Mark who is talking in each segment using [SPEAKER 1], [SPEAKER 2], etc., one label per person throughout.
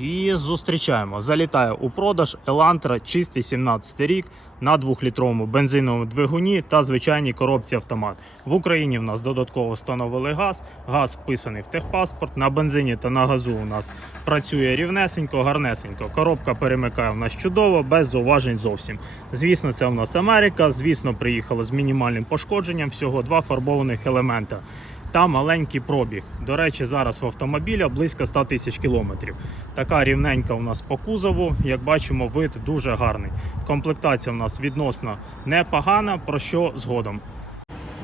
[SPEAKER 1] І зустрічаємо. Залітає у продаж Elantra чистий 17 рік на 2-літровому бензиновому двигуні та звичайній коробці автомат. В Україні в нас додатково встановили газ. Газ вписаний в техпаспорт. На бензині та на газу у нас працює рівнесенько, гарнесенько. Коробка перемикає в нас чудово, без зауважень зовсім. Звісно, це у нас Америка. Звісно, приїхала з мінімальним пошкодженням. Всього два фарбованих елемента та маленький пробіг. До речі, зараз в автомобіля близько 100 тисяч кілометрів. Така рівненька у нас по кузову. Як бачимо, вид дуже гарний. Комплектація у нас відносно непогана, про що згодом.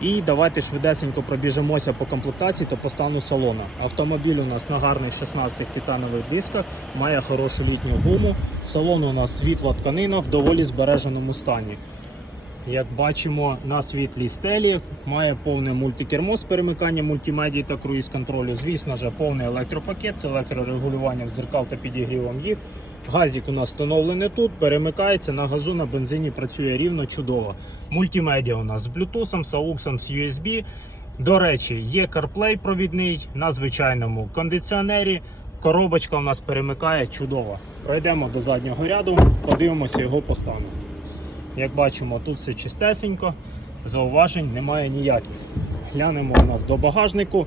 [SPEAKER 1] І давайте швидесенько пробіжимося по комплектації та по стану салона. Автомобіль у нас на гарних 16 титанових дисках, має хорошу літню гуму. Салон у нас світла тканина в доволі збереженому стані. Як бачимо, на світлій стелі має повне мультикермо з перемиканням мультимедії та круїз контролю. Звісно ж, повний електропакет з електрорегулюванням дзеркал та підігрівом їх. Газік у нас встановлений тут, перемикається на газу, на бензині працює рівно чудово. Мультимедіа у нас з Bluetooth, з AUX, з USB. До речі, є CarPlay провідний на звичайному кондиціонері. Коробочка у нас перемикає чудово. Пройдемо до заднього ряду, подивимося його по. Як бачимо, тут все чистесенько, зауважень немає ніяких. Глянемо у нас до багажнику.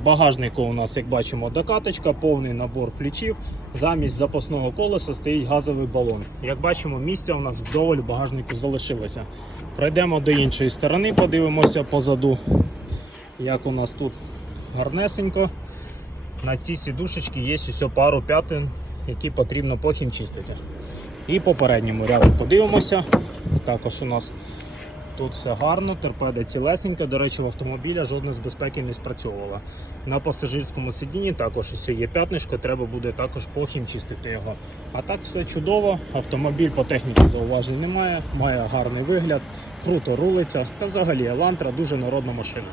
[SPEAKER 1] В багажнику у нас, як бачимо, докаточка, повний набор ключів. Замість запасного колеса стоїть газовий балон. Як бачимо, місця у нас вдоволь в багажнику залишилося. Пройдемо до іншої сторони, подивимося позаду, як у нас тут гарнесенько. На цій сідушечці є ось пару п'ятин, які потрібно похім чистити. І по передньому ряду подивимося. Також у нас тут все гарно, торпеда цілесенька. До речі, в автомобіля жодна з безпеки не спрацьовувала. На пасажирському сидінні також ось є п'ятнишко, треба буде також похім чистити його. А так все чудово. Автомобіль по техніці зауважень немає, має гарний вигляд, круто рулиться. Та взагалі Елантра дуже народна машина.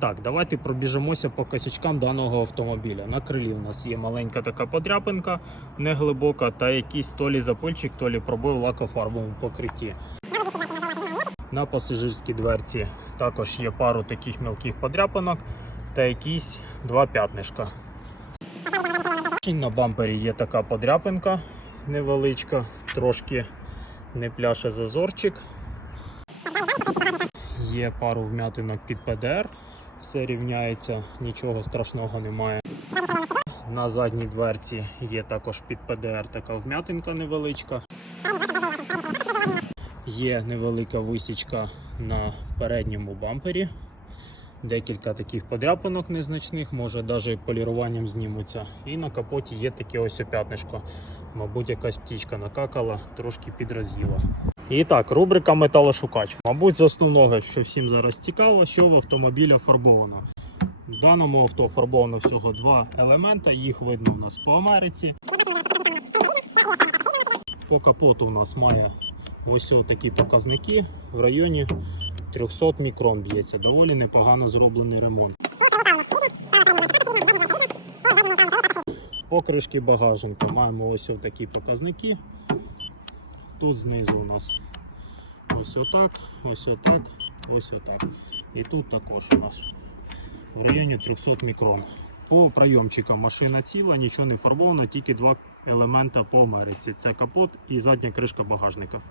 [SPEAKER 1] Так, давайте пробіжимося по косячкам даного автомобіля. На крилі у нас є маленька така подряпинка, неглибока, та якийсь то лі запильчик, то лі пробой в лакофарбовому покритті. На пасажирській дверці також є пару таких мілких подряпинок та якісь два п'ятнишка. На бампері є така подряпинка невеличка, трошки не пляше зазорчик. Є пару вмятинок під ПДР, все рівняється, нічого страшного немає. На задній дверці є також під ПДР така вмятинка невеличка. Є невелика висічка на передньому бампері. Декілька таких подряпинок незначних, може навіть поліруванням знімуться. І на капоті є таке ось п'ятнишко. Мабуть, якась птічка накакала, трошки підраз'їла. І так, рубрика Металошукач. Мабуть, з основного, що всім зараз цікаво, що в автомобілі фарбовано. В даному авто фарбовано всього два елемента, їх видно у нас по Америці. По капоту у нас має ось такі показники в районі 300 мікрон б'ється. Доволі непогано зроблений ремонт. По кришки багажника маємо ось такі показники. Тут знизу у нас ось отак, ось отак, ось отак. І тут також у нас в районі 300 мікрон. По прийомчикам машина ціла, нічого не фарбовано, тільки два елемента по Америці. Це капот і задня кришка багажника.